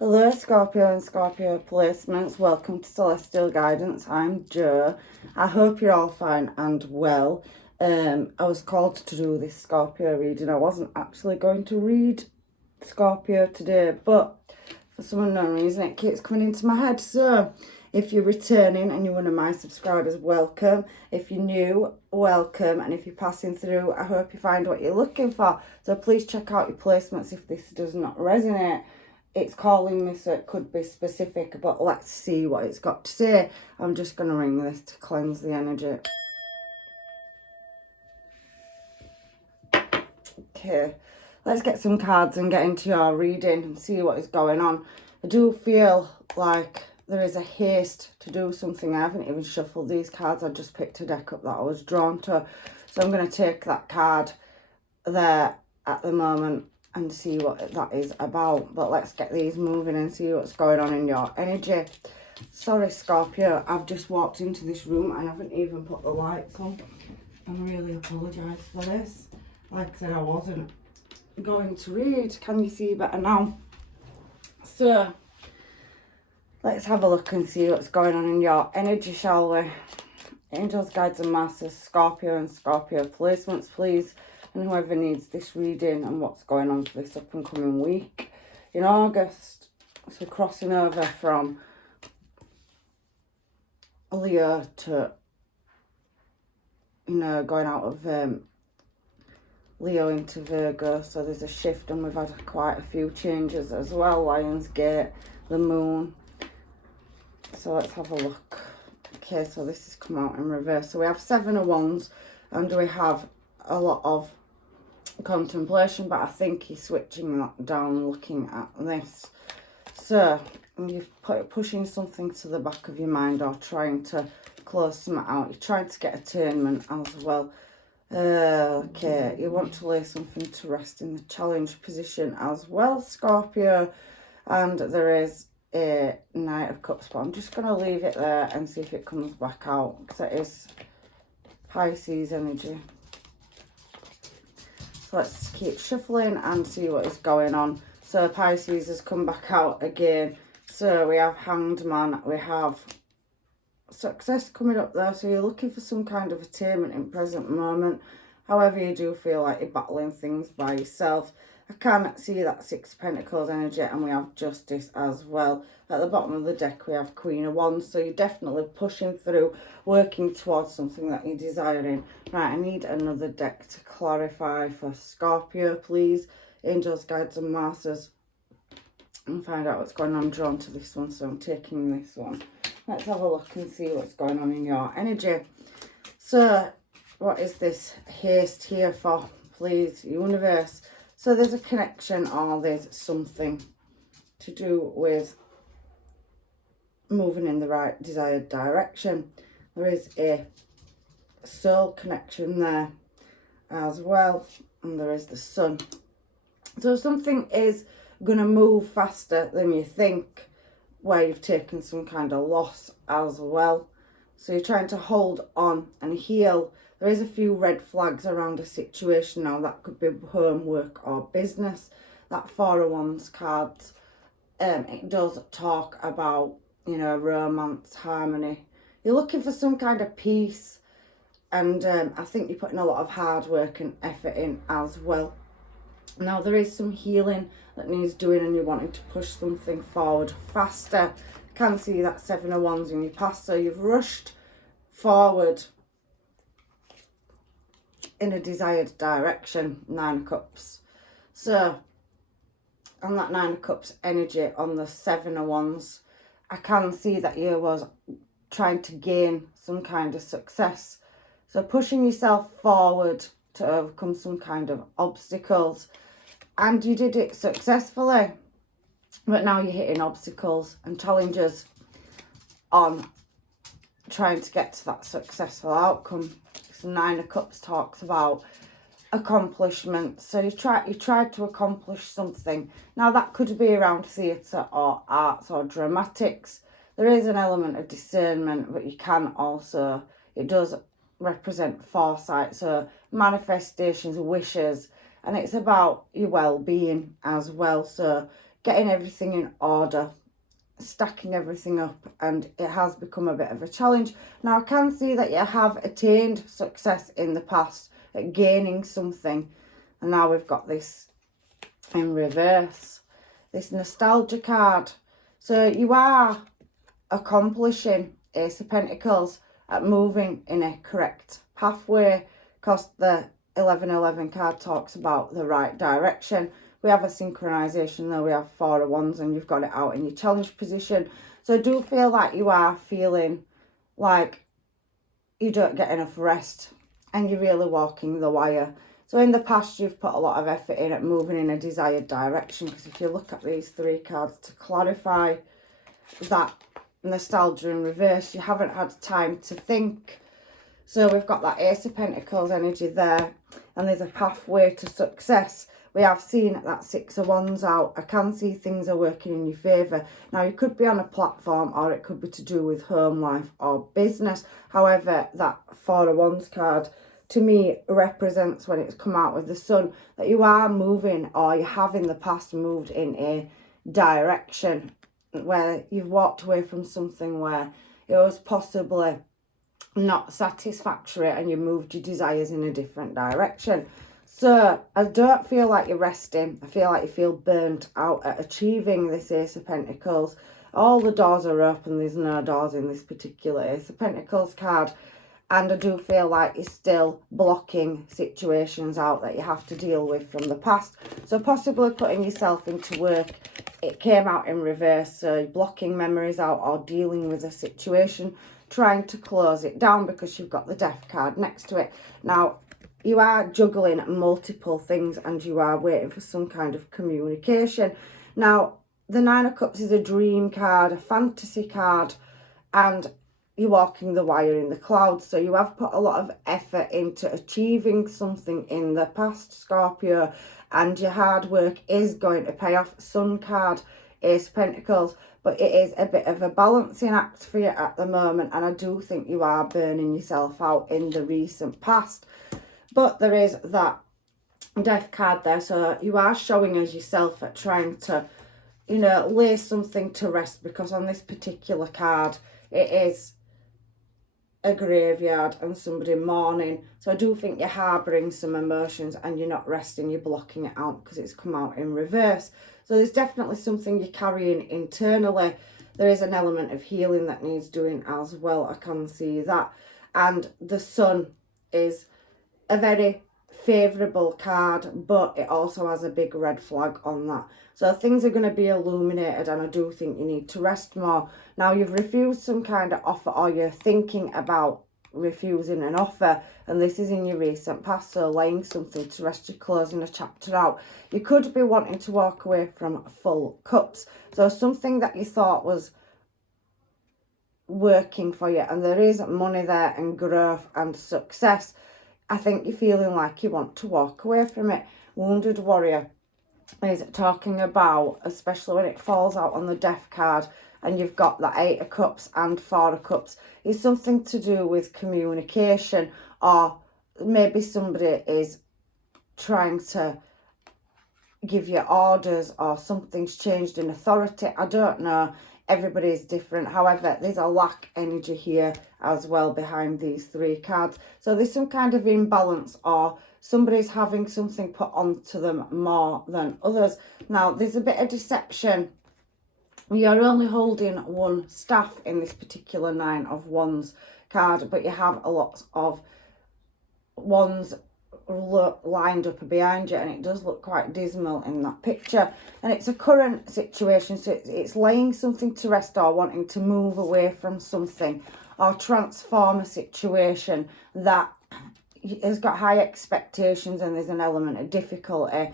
Hello Scorpio and Scorpio placements, welcome to Celestial Guidance. I'm Jo. I hope you're all fine and well. I was called to do this Scorpio reading. I wasn't actually going to read Scorpio today, but for some unknown reason it keeps coming into my head. So if you're returning and you're one of my subscribers, welcome. If you're new, welcome. And if you're passing through, I hope you find what you're looking for. So please check out your placements if this does not resonate. It's calling me, so it could be specific, but let's see what it's got to say. I'm just going to ring this to cleanse the energy. Okay, let's get some cards and get into your reading and see what is going on. I do feel like there is a haste to do something. I haven't even shuffled these cards. I just picked a deck up that I was drawn to. So I'm going to take that card there at the moment and see what that is about. But let's get these moving and see what's going on in your energy. Sorry Scorpio, I've just walked into this room. I haven't even put the lights on. I really apologise for this. Like I said, I wasn't going to read. Can you see better now? So let's have a look and see what's going on in your energy, shall we? Angels, guides and masters, Scorpio and Scorpio placements, please. And whoever needs this reading and what's going on for this up and coming week in August. So crossing over from Leo to, going out of Leo into Virgo. So there's a shift and we've had quite a few changes as well. Lionsgate, the moon. So let's have a look. Okay, so this has come out in reverse. So we have 7 of Wands and we have a lot of contemplation, but I think he's switching that down looking at this. So you're pushing something to the back of your mind or trying to close something out. You're trying to get attainment as well. Okay, you want to lay something to rest in the challenge position as well, Scorpio. And there is a Knight of Cups, but I'm just going to leave it there and see if it comes back out, because it is Pisces energy. So let's keep shuffling and see what is going on. So Pisces has come back out again. So we have Hanged Man, we have success coming up there. So you're looking for some kind of attainment in present moment. However, you do feel like you're battling things by yourself. I can see that 6 of Pentacles energy, and we have Justice as well. At the bottom of the deck, we have Queen of Wands. So you're definitely pushing through, working towards something that you're desiring. Right, I need another deck to clarify for Scorpio, please. Angels, guides and masters. And find out what's going on. I'm drawn to this one, so I'm taking this one. Let's have a look and see what's going on in your energy. So, what is this haste here for, please, universe? So there's a connection or there's something to do with moving in the right desired direction. There is a soul connection there as well. And there is the sun. So something is going to move faster than you think, where you've taken some kind of loss as well. So you're trying to hold on and heal. There is a few red flags around a situation now. That could be homework or business. That 4 of Wands cards, it does talk about, romance, harmony. You're looking for some kind of peace. And I think you're putting a lot of hard work and effort in as well. Now there is some healing that needs doing and you're wanting to push something forward faster. I can see that 7 of Wands in your past. So you've rushed forward in a desired direction, 9 of Cups. So on that 9 of Cups energy on the 7 of Wands, I can see that you was trying to gain some kind of success. So pushing yourself forward to overcome some kind of obstacles. And you did it successfully. But now you're hitting obstacles and challenges on trying to get to that successful outcome. So 9 of Cups talks about accomplishment. So you tried to accomplish something. Now that could be around theatre or arts or dramatics. There is an element of discernment, but you can also, it does represent foresight. So manifestations, wishes, and it's about your well-being as well. So getting everything in order, stacking everything up, and it has become a bit of a challenge. Now I can see that you have attained success in the past at gaining something, and now we've got this in reverse, this nostalgia card. So you are accomplishing, Ace of Pentacles, at moving in a correct pathway, because the 1111 card talks about the right direction. We have a synchronization though, we have Four of Wands, and you've got it out in your challenge position. So I do feel like you are feeling like you don't get enough rest and you're really walking the wire. So in the past, you've put a lot of effort in at moving in a desired direction, because if you look at these three cards to clarify that nostalgia in reverse, you haven't had time to think. So we've got that Ace of Pentacles energy there, and there's a pathway to success. We have seen that Six of Wands out. I can see things are working in your favour. Now, you could be on a platform, or it could be to do with home life or business. However, that Four of Wands card, to me, represents, when it's come out with the Sun, that you are moving, or you have in the past moved in a direction where you've walked away from something where it was possibly not satisfactory, and you moved your desires in a different direction. So I don't feel like you're resting. I feel like you feel burnt out at achieving this Ace of Pentacles. All the doors are open. There's no doors in this particular Ace of Pentacles card. And I do feel like you're still blocking situations out that you have to deal with from the past. So possibly putting yourself into work. It came out in reverse. So blocking memories out, or dealing with a situation, trying to close it down, because you've got the Death card next to it. Now, you are juggling multiple things, and you are waiting for some kind of communication. Now, the Nine of Cups is a dream card, a fantasy card, and you're walking the wire in the clouds. So you have put a lot of effort into achieving something in the past, Scorpio, and your hard work is going to pay off. Sun card, Ace of Pentacles, but it is a bit of a balancing act for you at the moment, and I do think you are burning yourself out in the recent past. But there is that Death card there, so you are showing as yourself at trying to, lay something to rest, because on this particular card, it is a graveyard and somebody mourning. So I do think you're harbouring some emotions, and you're not resting, you're blocking it out, because it's come out in reverse. So there's definitely something you're carrying internally. There is an element of healing that needs doing as well. I can see that. And the Sun is a very favourable card, but it also has a big red flag on that. So things are going to be illuminated, and I do think you need to rest more. Now, you've refused some kind of offer, or you're thinking about refusing an offer, and this is in your recent past, so laying something to rest, you're closing a chapter out. You could be wanting to walk away from full cups, so something that you thought was working for you, and there is money there and growth and success. I think you're feeling like you want to walk away from it. Wounded Warrior is talking about, especially when it falls out on the Death card, and you've got the Eight of Cups and Four of Cups, is something to do with communication, or maybe somebody is trying to give you orders, or something's changed in authority. I don't know. Everybody is different. However, there's a lack energy here as well behind these three cards. So there's some kind of imbalance, or somebody's having something put onto them more than others. Now, there's a bit of deception. You're only holding one staff in this particular Nine of Wands card, but you have a lot of wands lined up behind you, and it does look quite dismal in that picture. And it's a current situation, so it's laying something to rest, or wanting to move away from something, or transform a situation that has got high expectations, and there's an element of difficulty.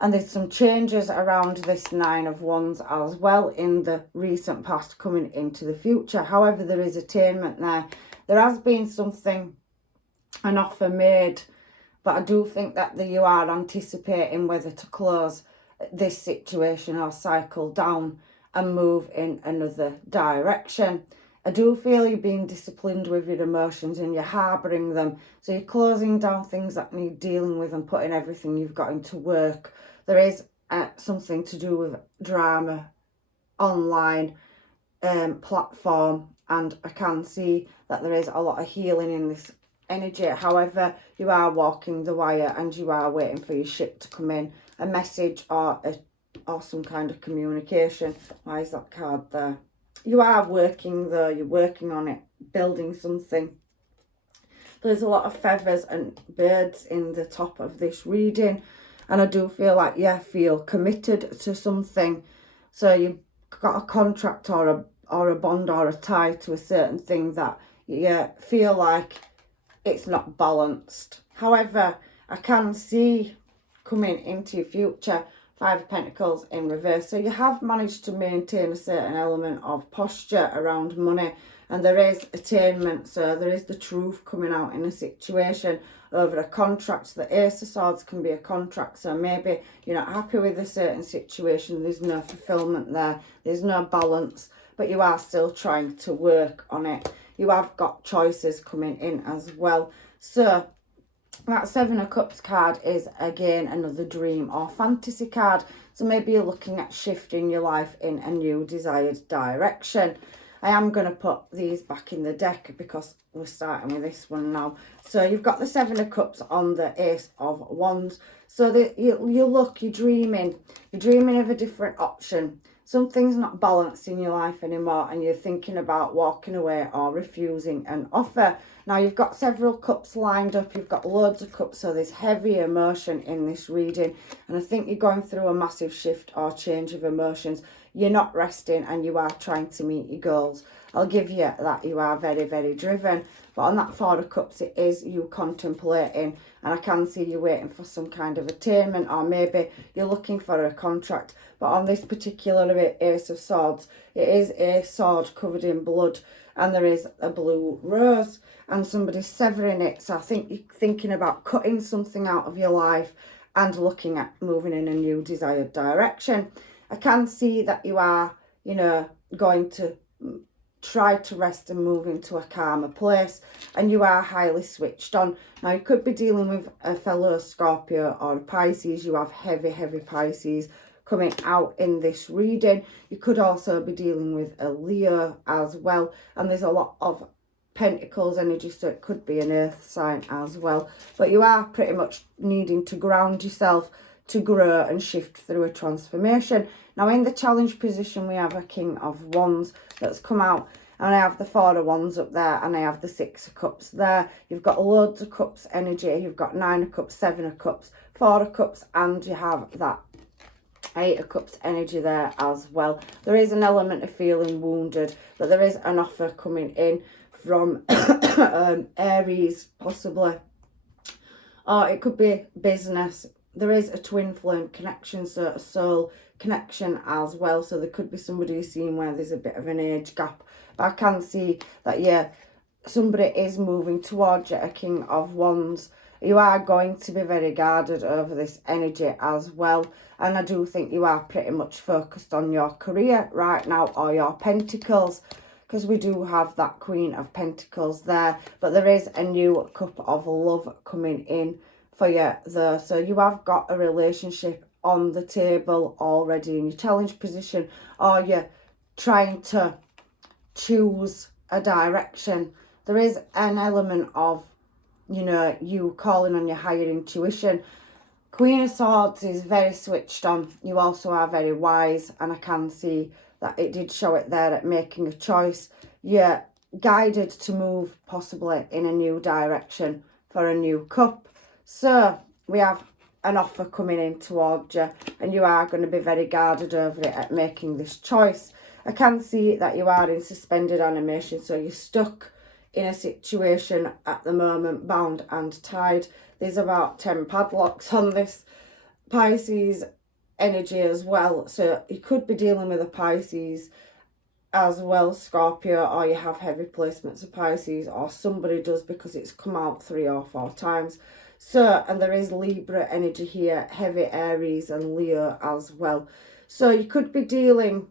And there's some changes around this Nine of Wands as well in the recent past coming into the future. However, there is attainment there. There has been something, an offer made, but I do think that you are anticipating whether to close this situation or cycle down and move in another direction. I do feel you're being disciplined with your emotions, and you're harbouring them. So you're closing down things that need dealing with and putting everything you've got into work. There is something to do with drama, online platform, and I can see that there is a lot of healing in this energy. However, you are walking the wire and you are waiting for your ship to come in, a message or some kind of communication. Why is that card there? You are working though, you're working on it, building something. There's a lot of feathers and birds in the top of this reading, and I do feel like you feel committed to something. So you've got a contract or a bond or a tie to a certain thing that you feel like it's not balanced. However, I can see coming into your future, Five of Pentacles in reverse. So you have managed to maintain a certain element of posture around money, and there is attainment. So there is the truth coming out in a situation over a contract. The Ace of Swords can be a contract. So maybe you're not happy with a certain situation. There's no fulfillment there. There's no balance, but you are still trying to work on it. You have got choices coming in as well. So that Seven of Cups card is again another dream or fantasy card. So maybe you're looking at shifting your life in a new desired direction. I am going to put these back in the deck because we're starting with this one now. So you've got the Seven of Cups on the Ace of Wands. So you're dreaming of a different option. Something's not balanced in your life anymore and you're thinking about walking away or refusing an offer. Now you've got several cups lined up, you've got loads of cups, so there's heavy emotion in this reading, and I think you're going through a massive shift or change of emotions. You're not resting and you are trying to meet your goals. I'll give you that you are very, very driven. But on that Four of Cups, it is you contemplating, and I can see you waiting for some kind of attainment, or maybe you're looking for a contract. But on this particular Ace of Swords, it is a sword covered in blood, and there is a blue rose, and somebody's severing it. So I think you're thinking about cutting something out of your life and looking at moving in a new desired direction. I can see that you are, going to try to rest and move into a calmer place, and you are highly switched on. Now you could be dealing with a fellow Scorpio or a Pisces. You have heavy Pisces coming out in this reading. You could also be dealing with a Leo as well, and there's a lot of Pentacles energy, so it could be an earth sign as well. But you are pretty much needing to ground yourself to grow and shift through a transformation. Now in the challenge position, we have a King of Wands that's come out, and I have the Four of Wands up there, and I have the Six of Cups there. You've got loads of cups energy. You've got Nine of Cups, Seven of Cups, Four of Cups, and you have that Eight of Cups energy there as well. There is an element of feeling wounded, but there is an offer coming in from Aries possibly, or it could be business. There is a twin flame connection, so a soul connection as well. So there could be somebody you've seen where there's a bit of an age gap. But I can see that, somebody is moving towards you, a King of Wands. You are going to be very guarded over this energy as well. And I do think you are pretty much focused on your career right now, or your Pentacles, because we do have that Queen of Pentacles there. But there is a new cup of love coming in for you there. So you have got a relationship on the table already in your challenge position, or you're trying to choose a direction. There is an element of, you calling on your higher intuition. Queen of Swords is very switched on. You also are very wise, and I can see that it did show it there at making a choice. You're guided to move possibly in a new direction for a new cup. So we have an offer coming in towards you, and you are going to be very guarded over it at making this choice. I can see that you are in suspended animation, so you're stuck in a situation at the moment, bound and tied. There's about 10 padlocks on this Pisces energy as well. So you could be dealing with a Pisces as well, Scorpio, or you have heavy placements of Pisces, or somebody does, because it's come out 3 or 4 times. So, and there is Libra energy here, heavy Aries and Leo as well. So you could be dealing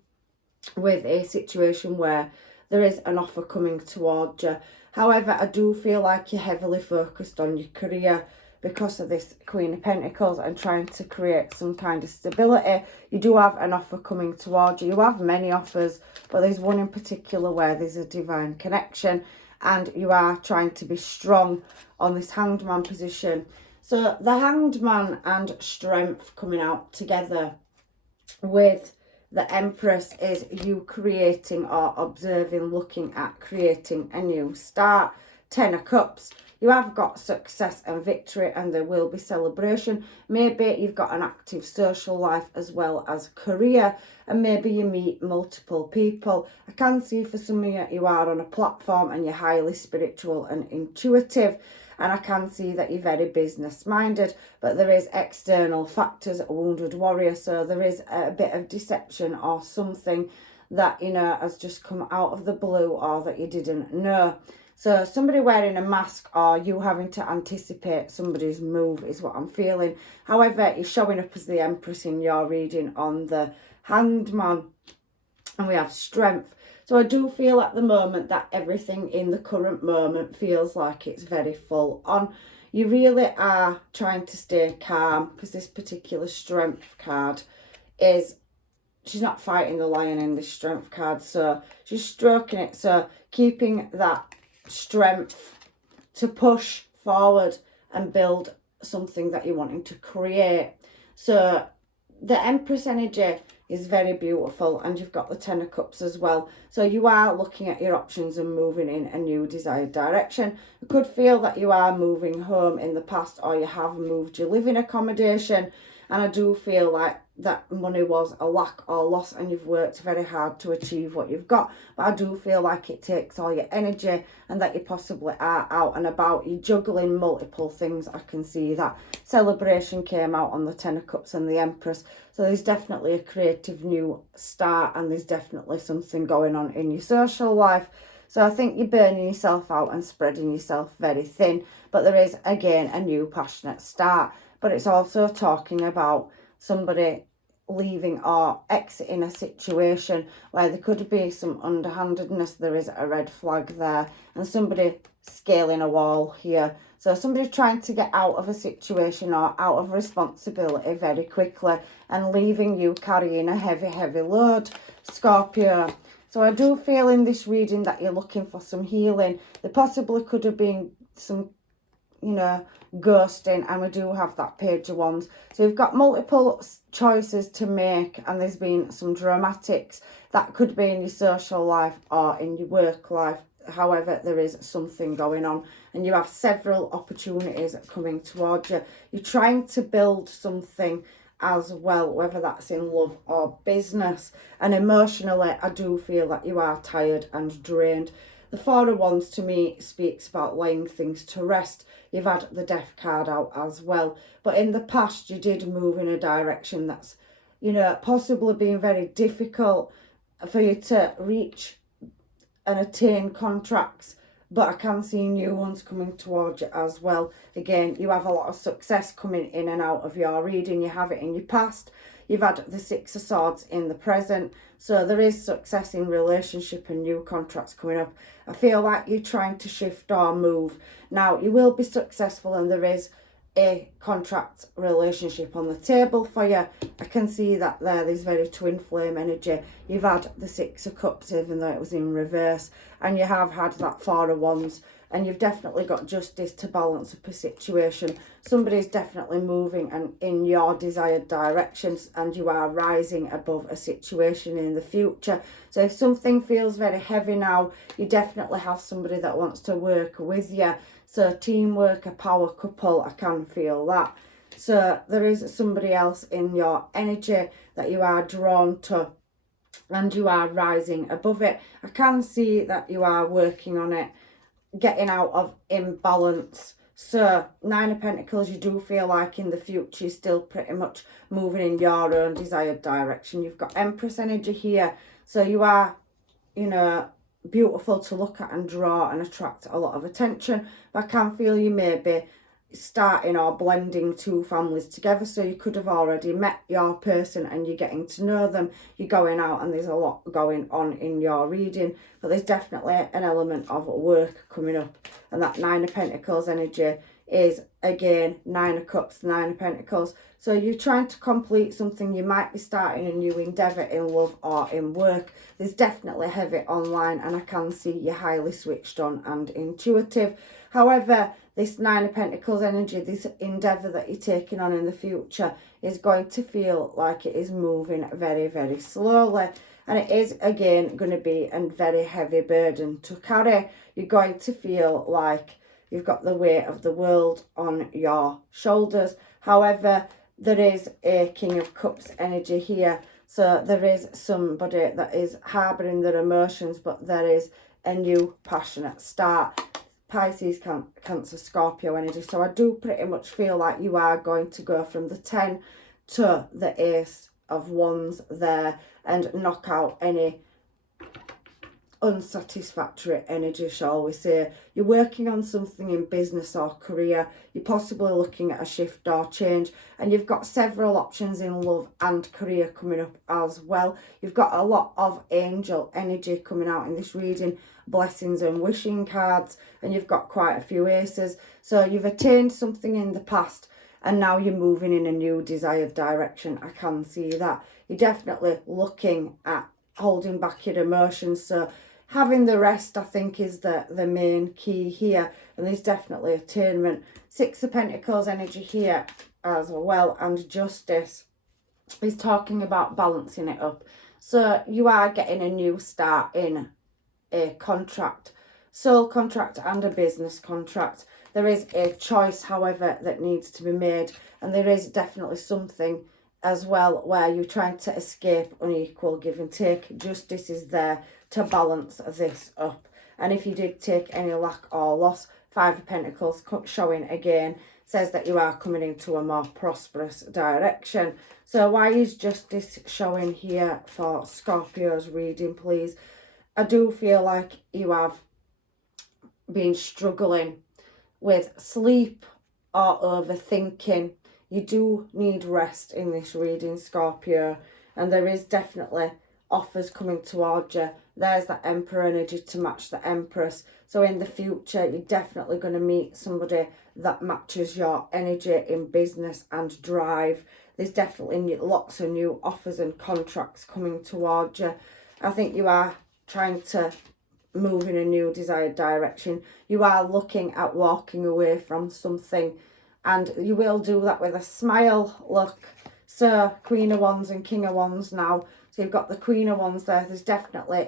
with a situation where there is an offer coming towards you. However, I do feel like you're heavily focused on your career. because of this Queen of Pentacles and trying to create some kind of stability. You do have an offer coming towards you. You have many offers, but there's one in particular where there's a divine connection, and you are trying to be strong on this Hanged Man position. So the Hanged Man and Strength coming out together with the Empress is you creating or observing, looking at creating a new start. 10 of Cups. You have got success and victory, and there will be celebration. Maybe you've got an active social life as well as career, and maybe you meet multiple people. I can see for some of you are on a platform and you're highly spiritual and intuitive, and I can see that you're very business minded, but there is external factors, a wounded warrior, so there is a bit of deception or something that, you know, has just come out of the blue or that you didn't know. So somebody wearing a mask or you having to anticipate somebody's move is what I'm feeling. However, you're showing up as the Empress in your reading on the Hanged Man. And we have Strength. So I do feel at the moment that everything in the current moment feels like it's very full on. You really are trying to stay calm, because this particular Strength card is, she's not fighting the lion in this Strength card. So she's stroking it. So keeping that strength to push forward and build something that you're wanting to create. So the Empress energy is very beautiful, and you've got the 10 of Cups as well. So you are looking at your options and moving in a new desired direction. You could feel that you are moving home in the past, or you have moved your living accommodation, and I do feel like that money was a lack or loss, and you've worked very hard to achieve what you've got. But I do feel like it takes all your energy, and that you possibly are out and about. You're juggling multiple things. I can see that. Celebration came out on the 10 of Cups and the Empress. So there's definitely a creative new start, and there's definitely something going on in your social life. So I think you're burning yourself out and spreading yourself very thin. But there is, again, a new passionate start. But it's also talking about somebody leaving or exiting a situation where there could be some underhandedness. There is a red flag there, and somebody scaling a wall here. So somebody trying to get out of a situation or out of responsibility very quickly and leaving you carrying a heavy load, Scorpio. So I do feel in this reading that you're looking for some healing. There possibly could have been some, you know, ghosting, and we do have that Page of Wands. So you've got multiple choices to make, and there's been some dramatics that could be in your social life or in your work life. However, there is something going on, and you have several opportunities coming towards you. You're trying to build something as well, whether that's in love or business. And emotionally, I do feel that you are tired and drained. The Four of Wands to me speaks about laying things to rest. You've had the Death card out as well. But in the past, you did move in a direction that's, you know, possibly been very difficult for you to reach and attain contracts. But I can see new ones coming towards you as well. Again, you have a lot of success coming in and out of your reading. You have it in your past. You've had the Six of Swords in the present. So there is success in relationship and new contracts coming up. I feel like you're trying to shift or move. Now, you will be successful, and there is a contract relationship on the table for you. I can see that there's very twin flame energy. You've had the Six of Cups, even though it was in reverse, and you have had that Four of Wands, and you've definitely got justice to balance up a situation. Somebody's definitely moving and in your desired directions, and you are rising above a situation in the future. So if something feels very heavy now, you definitely have somebody that wants to work with you. So teamwork, a power couple, I can feel that. So there is somebody else in your energy that you are drawn to, and you are rising above it. I can see that you are working on it, getting out of imbalance. So 9 of Pentacles, you do feel like in the future you're still pretty much moving in your own desired direction. You've got Empress energy here. So you are, you know, beautiful to look at and draw and attract a lot of attention. But I can feel you may be starting or blending two families together. So you could have already met your person and you're getting to know them. You're going out and there's a lot going on in your reading. But there's definitely an element of work coming up. And that 9 of Pentacles energy, is, again, Nine of Cups, Nine of Pentacles. So you're trying to complete something. You might be starting a new endeavour in love or in work. There's definitely heavy online, and I can see you're highly switched on and intuitive. However, this Nine of Pentacles energy, this endeavour that you're taking on in the future, is going to feel like it is moving very, very slowly. And it is, again, going to be a very heavy burden to carry. You're going to feel like you've got the weight of the world on your shoulders. However, there is a King of Cups energy here. So there is somebody that is harbouring their emotions, but there is a new passionate start. Pisces, Cancer, Scorpio energy. So I do pretty much feel like you are going to go from the 10 to the Ace of Wands there and knock out any unsatisfactory energy, shall we say. You're working on something in business or career. You're possibly looking at a shift or change, and you've got several options in love and career coming up as well. You've got a lot of angel energy coming out in this reading, blessings and wishing cards, and you've got quite a few aces. So you've attained something in the past, and now you're moving in a new desired direction. I can see that. You're definitely looking at holding back your emotions. So having the rest, I think, is the main key here. And there's definitely attainment. Six of Pentacles energy here as well. And Justice is talking about balancing it up. So you are getting a new start in a contract, soul contract and a business contract. There is a choice, however, that needs to be made. And there is definitely something as well where you're trying to escape unequal give and take. Justice is there to balance this up. And if you did take any lack or loss, Five of Pentacles showing again says that you are coming into a more prosperous direction. So why is Justice showing here for Scorpio's reading, please? I do feel like you have been struggling with sleep or overthinking. You do need rest in this reading, Scorpio, and there is definitely offers coming towards you. There's that Emperor energy to match the Empress. So in the future, you're definitely going to meet somebody that matches your energy in business and drive. There's definitely lots of new offers and contracts coming towards you. I think you are trying to move in a new desired direction. You are looking at walking away from something, and you will do that with a smile. Look, so Queen of Wands and King of Wands now. So you've got the Queen of Wands there. There's definitely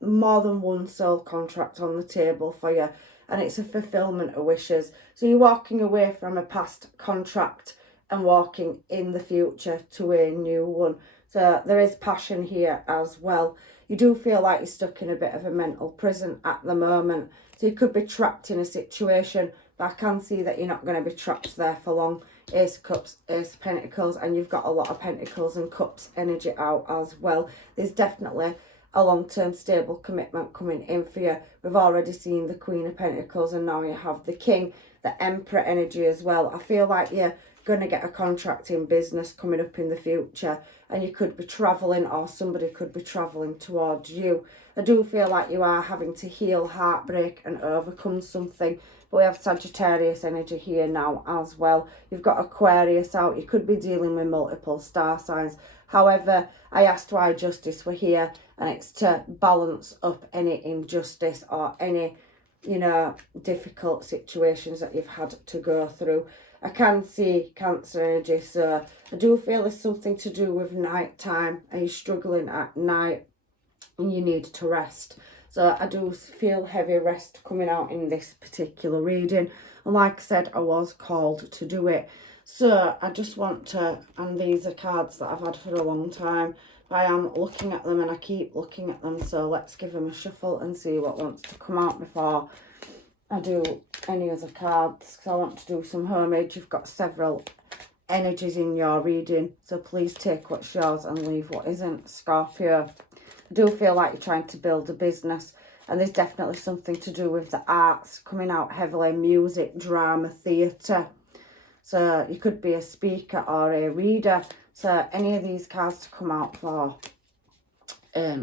more than one soul contract on the table for you, and it's a fulfillment of wishes. So you're walking away from a past contract and walking in the future to a new one. So there is passion here as well. You do feel like you're stuck in a bit of a mental prison at the moment. So you could be trapped in a situation, but I can see that you're not going to be trapped there for long. Ace of Cups, Ace of Pentacles, and you've got a lot of Pentacles and Cups energy out as well. There's definitely a long-term stable commitment coming in for you. We've already seen the Queen of Pentacles, and now you have the King, the Emperor energy as well. I feel like you're going to get a contract in business coming up in the future, and you could be travelling, or somebody could be travelling towards you. I do feel like you are having to heal heartbreak and overcome something. But we have Sagittarius energy here now as well. You've got Aquarius out. You could be dealing with multiple star signs. However, I asked why Justice were here, and it's to balance up any injustice or any, difficult situations that you've had to go through. I can see Cancer energy, so I do feel it's something to do with night time. Are you struggling at night and you need to rest? So I do feel heavy rest coming out in this particular reading. And like I said, I was called to do it. So I just want to, and these are cards that I've had for a long time. I am looking at them and I keep looking at them. So let's give them a shuffle and see what wants to come out before I do any other cards. Because I want to do some homage. You've got several energies in your reading. So please take what's yours and leave what isn't, Scorpio. I do feel like you're trying to build a business, and there's definitely something to do with the arts coming out heavily. Music, drama, theatre. So you could be a speaker or a reader. So any of these cards to come out for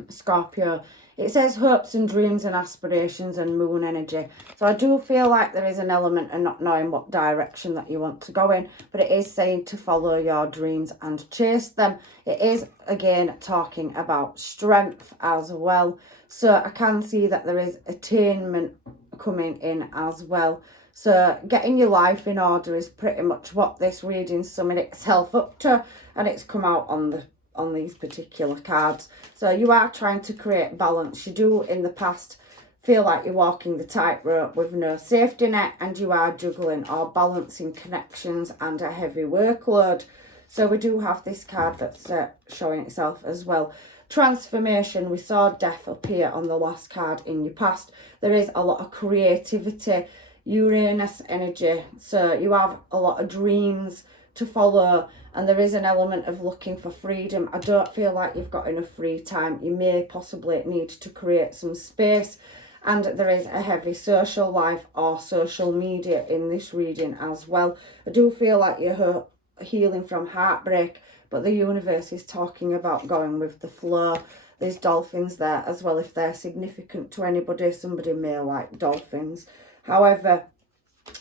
Scorpio. It says hopes and dreams and aspirations and moon energy. So I do feel like there is an element of not knowing what direction that you want to go in, but it is saying to follow your dreams and chase them. It is, again, talking about strength as well. So I can see that there is attainment coming in as well. So getting your life in order is pretty much what this reading's summing itself up to, and it's come out on these particular cards. So you are trying to create balance. You do in the past feel like you're walking the tightrope with no safety net, and you are juggling or balancing connections and a heavy workload. So we do have this card that's showing itself as well. Transformation. We saw death appear on the last card in your past. There is a lot of creativity, Uranus energy. So you have a lot of dreams to follow, and there is an element of looking for freedom. I don't feel like you've got enough free time. You may possibly need to create some space, and there is a heavy social life or social media in this reading as well. I do feel like you're healing from heartbreak, but the universe is talking about going with the flow. There's dolphins there as well. If they're significant to anybody, somebody may like dolphins. However,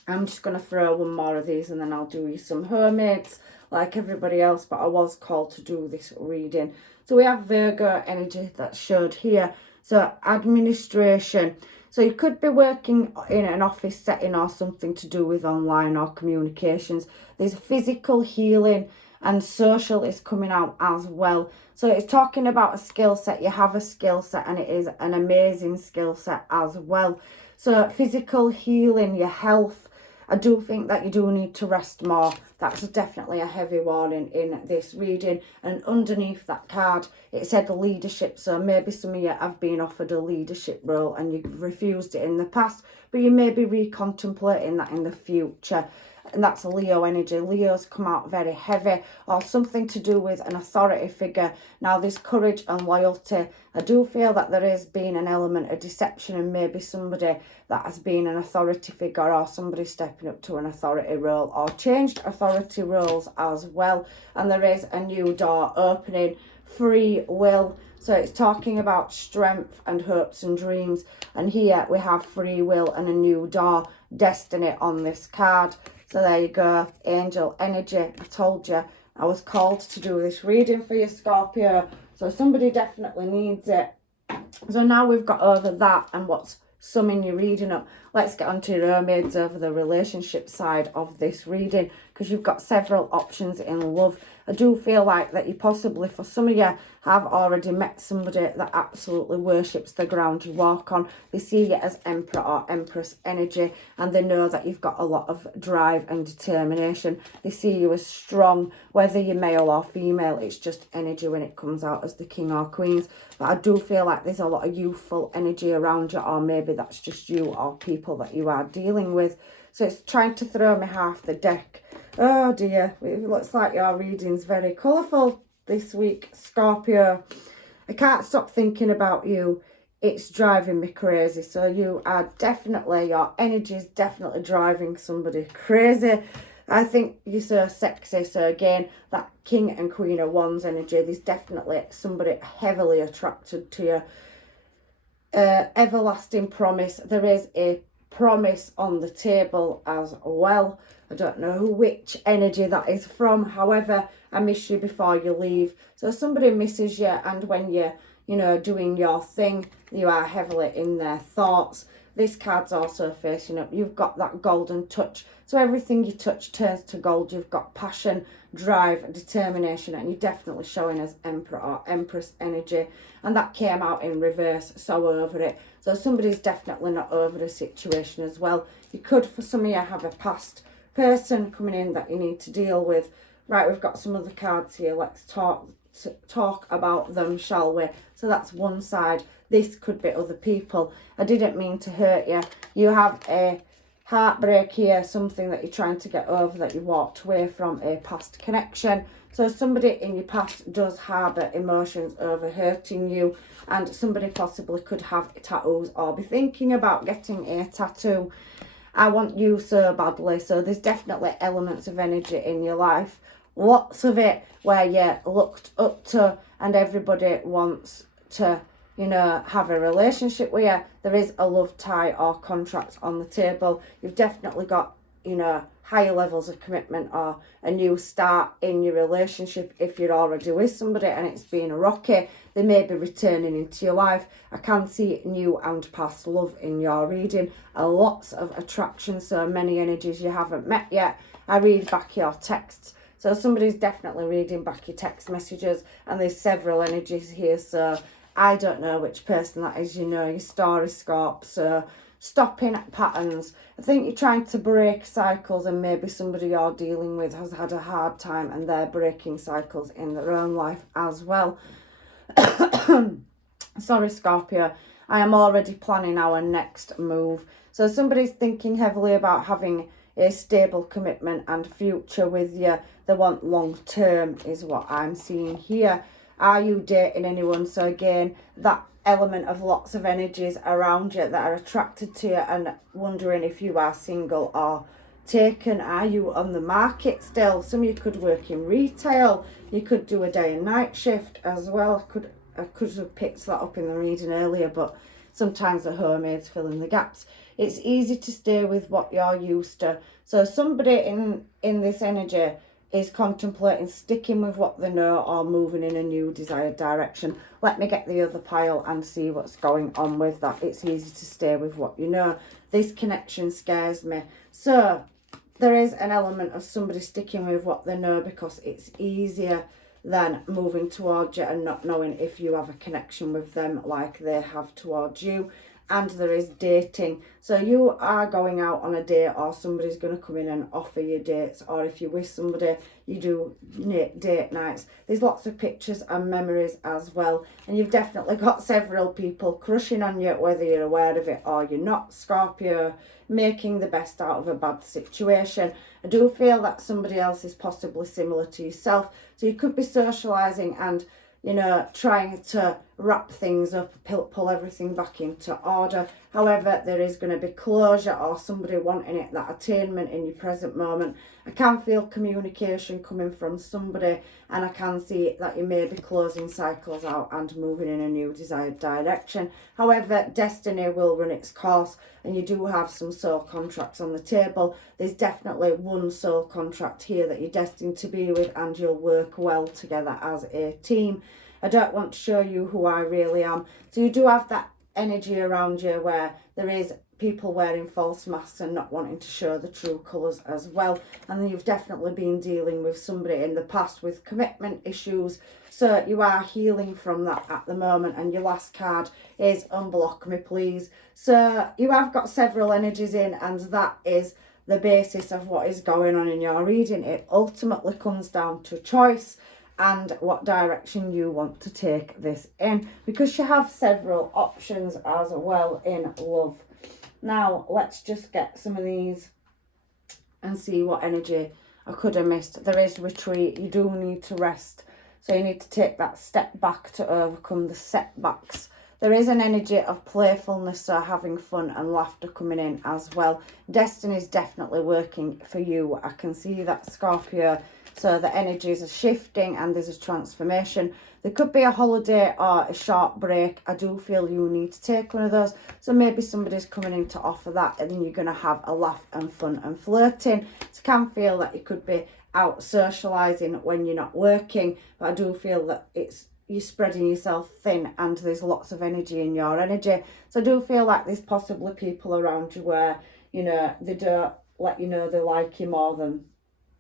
I'm just going to throw one more of these and then I'll do you some mermaids like everybody else, but I was called to do this reading. So we have Virgo energy that's showed here. So administration. So you could be working in an office setting or something to do with online or communications. There's physical healing and social is coming out as well. So it's talking about a skill set. You have a skill set and it is an amazing skill set as well. So physical healing, your health. I do think that you do need to rest more. That's definitely a heavy warning in this reading. And underneath that card, it said leadership. So maybe some of you have been offered a leadership role and you've refused it in the past, but you may be recontemplating that in the future. And that's a Leo energy. Leo's come out very heavy, or something to do with an authority figure. Now there's courage and loyalty. I do feel that there has been an element of deception, and maybe somebody that has been an authority figure or somebody stepping up to an authority role or changed authority roles as well. And there is a new door opening, free will. So it's talking about strength and hopes and dreams. And here we have free will and a new door, destiny on this card. So there you go, angel energy. I told you I was called to do this reading for you, Scorpio. So somebody definitely needs it. So now we've got over that and what's summing your reading up. Let's get on to your mermaids over the relationship side of this reading, because you've got several options in love. I do feel like that you possibly, for some of you, have already met somebody that absolutely worships the ground you walk on. They see you as Emperor or Empress energy, and they know that you've got a lot of drive and determination. They see you as strong, whether you're male or female. It's just energy when it comes out as the king or queens. But I do feel like there's a lot of youthful energy around you, or maybe that's just you or people that you are dealing with. So it's trying to throw me half the deck. Oh dear, it looks like your reading's very colourful this week, Scorpio. I can't stop thinking about you. It's driving me crazy. So you are definitely, your energy is definitely driving somebody crazy. I think you're so sexy. So again, that King and Queen of Wands energy, there's definitely somebody heavily attracted to you. Everlasting promise. There is a promise on the table as well. I don't know which energy that is from. However, I miss you before you leave. So somebody misses you, and when you're, doing your thing, you are heavily in their thoughts. This card's also facing up. You've got that golden touch. So everything you touch turns to gold. You've got passion, drive, determination, and you're definitely showing as Emperor or Empress energy. And that came out in reverse, so over it. So somebody's definitely not over the situation as well. You could, for some of you, have a past person coming in that you need to deal with. Right, we've got some other cards here. Let's talk about them, shall we? So that's one side. This could be other people. I didn't mean to hurt you. You have a heartbreak here, something that you're trying to get over, that you walked away from, a past connection. So somebody in your past does harbour emotions over hurting you, and somebody possibly could have tattoos or be thinking about getting a tattoo. I want you so badly. So there's definitely elements of energy in your life, lots of it, where you're looked up to and everybody wants to, you know, have a relationship with you. There is a love tie or contract on the table. You've definitely got, you know, higher levels of commitment or a new start in your relationship. If you're already with somebody and it's been rocky, they may be returning into your life. I can see new and past love in your reading. Lots of attraction, so many energies you haven't met yet. I read back your texts. So somebody's definitely reading back your text messages, and there's several energies here. So I don't know which person that is, you know, your story scorp. So stopping patterns. I think you're trying to break cycles, and maybe somebody you're dealing with has had a hard time and they're breaking cycles in their own life as well. Sorry, Scorpio. I am already planning our next move. So somebody's thinking heavily about having a stable commitment and future with you. They want long term is what I'm seeing here. Are you dating anyone? So again, that element of lots of energies around you that are attracted to you and wondering if you are single or taken. Are you on the market still? Some of you could work in retail. You could do a day and night shift as well. I could have picked that up in the reading earlier, but sometimes the homemaids fill in the gaps. It's easy to stay with what you're used to. So somebody in this energy is contemplating sticking with what they know or moving in a new desired direction. Let me get the other pile and see what's going on with that. It's easy to stay with what you know. This connection scares me. So there is an element of somebody sticking with what they know because it's easier than moving towards you and not knowing if you have a connection with them like they have towards you. And there is dating. So you are going out on a date, or somebody's going to come in and offer you dates, or if you're with somebody, you do date nights. There's lots of pictures and memories as well, and you've definitely got several people crushing on you, whether you're aware of it or you're not, Scorpio, making the best out of a bad situation. I do feel that somebody else is possibly similar to yourself, so you could be socializing and, you know, trying to wrap things up, pull everything back into order. However, there is going to be closure or somebody wanting it, that attainment in your present moment. I can feel communication coming from somebody, and I can see that you may be closing cycles out and moving in a new desired direction. However, destiny will run its course, and you do have some soul contracts on the table. There's definitely one soul contract here that you're destined to be with, and you'll work well together as a team. I don't want to show you who I really am. So you do have that energy around you where there is people wearing false masks and not wanting to show the true colours as well. And then you've definitely been dealing with somebody in the past with commitment issues. So you are healing from that at the moment. And your last card is unblock me, please. So you have got several energies in, and that is the basis of what is going on in your reading. It ultimately comes down to choice and what direction you want to take this in, because you have several options as well in love. Now let's just get some of these and see what energy I could have missed. There is retreat. You do need to rest, so you need to take that step back to overcome the setbacks. There is an energy of playfulness, so having fun and laughter coming in as well. Destiny is definitely working for you. I can see that, Scorpio. So the energies are shifting and there's a transformation. There could be a holiday or a short break. I do feel you need to take one of those. So maybe somebody's coming in to offer that, and then you're going to have a laugh and fun and flirting. So I can feel that you could be out socialising when you're not working. But I do feel that you're spreading yourself thin and there's lots of energy in your energy. So I do feel like there's possibly people around you where, you know, they don't let you know they like you more than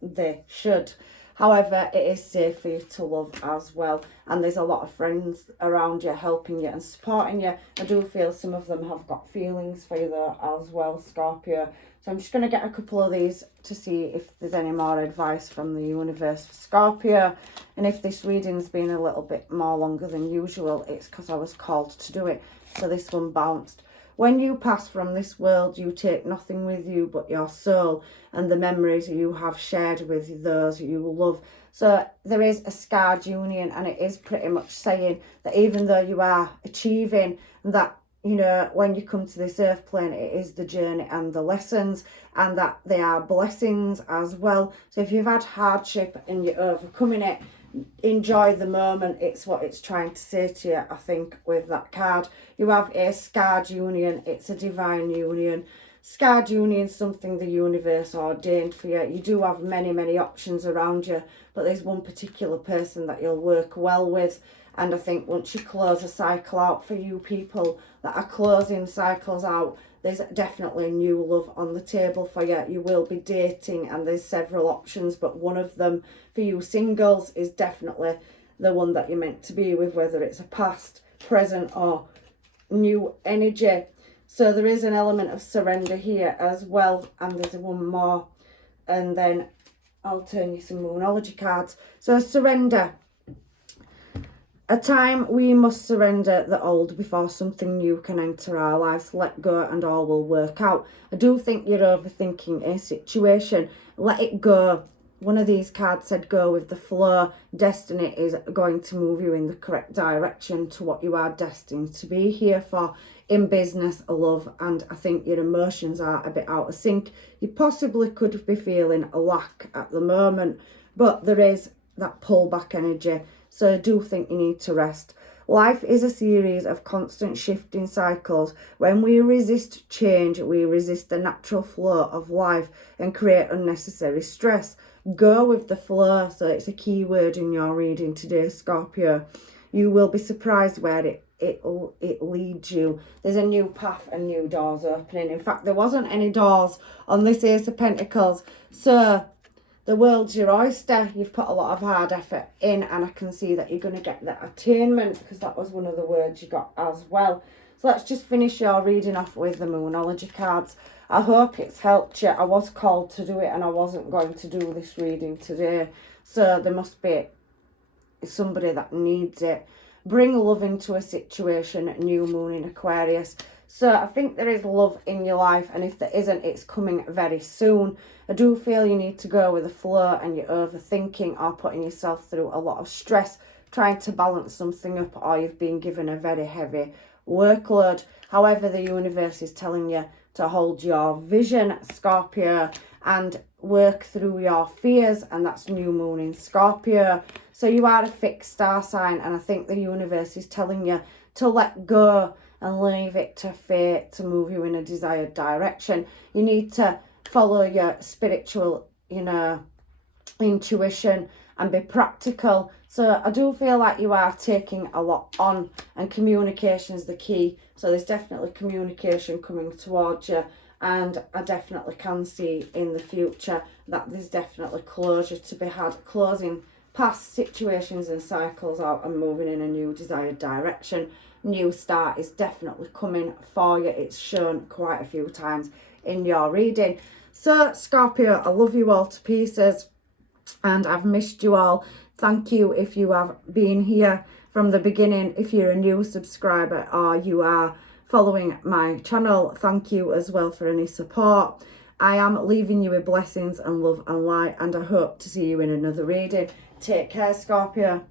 they should. However, it is safe for you to love as well, and there's a lot of friends around you helping you and supporting you. I do feel some of them have got feelings for you though as well, Scorpio. So I'm just going to get a couple of these to see if there's any more advice from the universe for Scorpio. And if this reading's been a little bit more longer than usual, it's because I was called to do it. So this one bounced. When you pass from this world, you take nothing with you but your soul and the memories you have shared with those you love. So there is a scarred union, and it is pretty much saying that even though you are achieving, that, you know, when you come to this earth plane, it is the journey and the lessons, and that they are blessings as well. So if you've had hardship and you're overcoming it, enjoy the moment. It's what it's trying to say to you, I think, with that card. You have a scarred union. It's a divine union. Scarred union is something the universe ordained for you. You do have many, many options around you, but there's one particular person that you'll work well with. And I think once you close a cycle out, for you people that are closing cycles out, there's definitely new love on the table for you. You will be dating, and there's several options, but one of them for you singles is definitely the one that you're meant to be with, whether it's a past, present, or new energy. So there is an element of surrender here as well, and there's one more, and then I'll turn you some Moonology cards. So surrender. A time we must surrender the old before something new can enter our lives. Let go and all will work out. I do think you're overthinking a situation. Let it go. One of these cards said go with the flow. Destiny is going to move you in the correct direction to what you are destined to be here for in business, love, and I think your emotions are a bit out of sync. You possibly could be feeling a lack at the moment, but there is that pullback energy. So I do think you need to rest. Life is a series of constant shifting cycles. When we resist change, we resist the natural flow of life and create unnecessary stress. Go with the flow. So it's a key word in your reading today, Scorpio. You will be surprised where it leads you. There's a new path and new doors opening. In fact, there wasn't any doors on this Ace of Pentacles. So the world's your oyster. You've put a lot of hard effort in, and I can see that you're going to get that attainment, because that was one of the words you got as well. So let's just finish your reading off with the Moonology cards. I hope it's helped you. I was called to do it, and I wasn't going to do this reading today. So there must be somebody that needs it. Bring love into a situation. New moon in Aquarius. So I think there is love in your life, and if there isn't, it's coming very soon. I do feel you need to go with the flow, and you're overthinking or putting yourself through a lot of stress trying to balance something up, or you've been given a very heavy workload. However, the universe is telling you to hold your vision, Scorpio, and work through your fears, and that's new moon in Scorpio. So you are a fixed star sign, and I think the universe is telling you to let go and leave it to fate to move you in a desired direction. You need to follow your spiritual, intuition and be practical. So I do feel like you are taking a lot on, and communication is the key. So there's definitely communication coming towards you, and I definitely can see in the future that there's definitely closure to be had, closing past situations and cycles out and moving in a new desired direction. New start is definitely coming for you. It's shown quite a few times in your reading. So Scorpio, I love you all to pieces, and I've missed you all. Thank you if you have been here from the beginning. If you're a new subscriber or you are following my channel, thank you as well for any support. I am leaving you with blessings and love and light, and I hope to see you in another reading. Take care, Scorpio.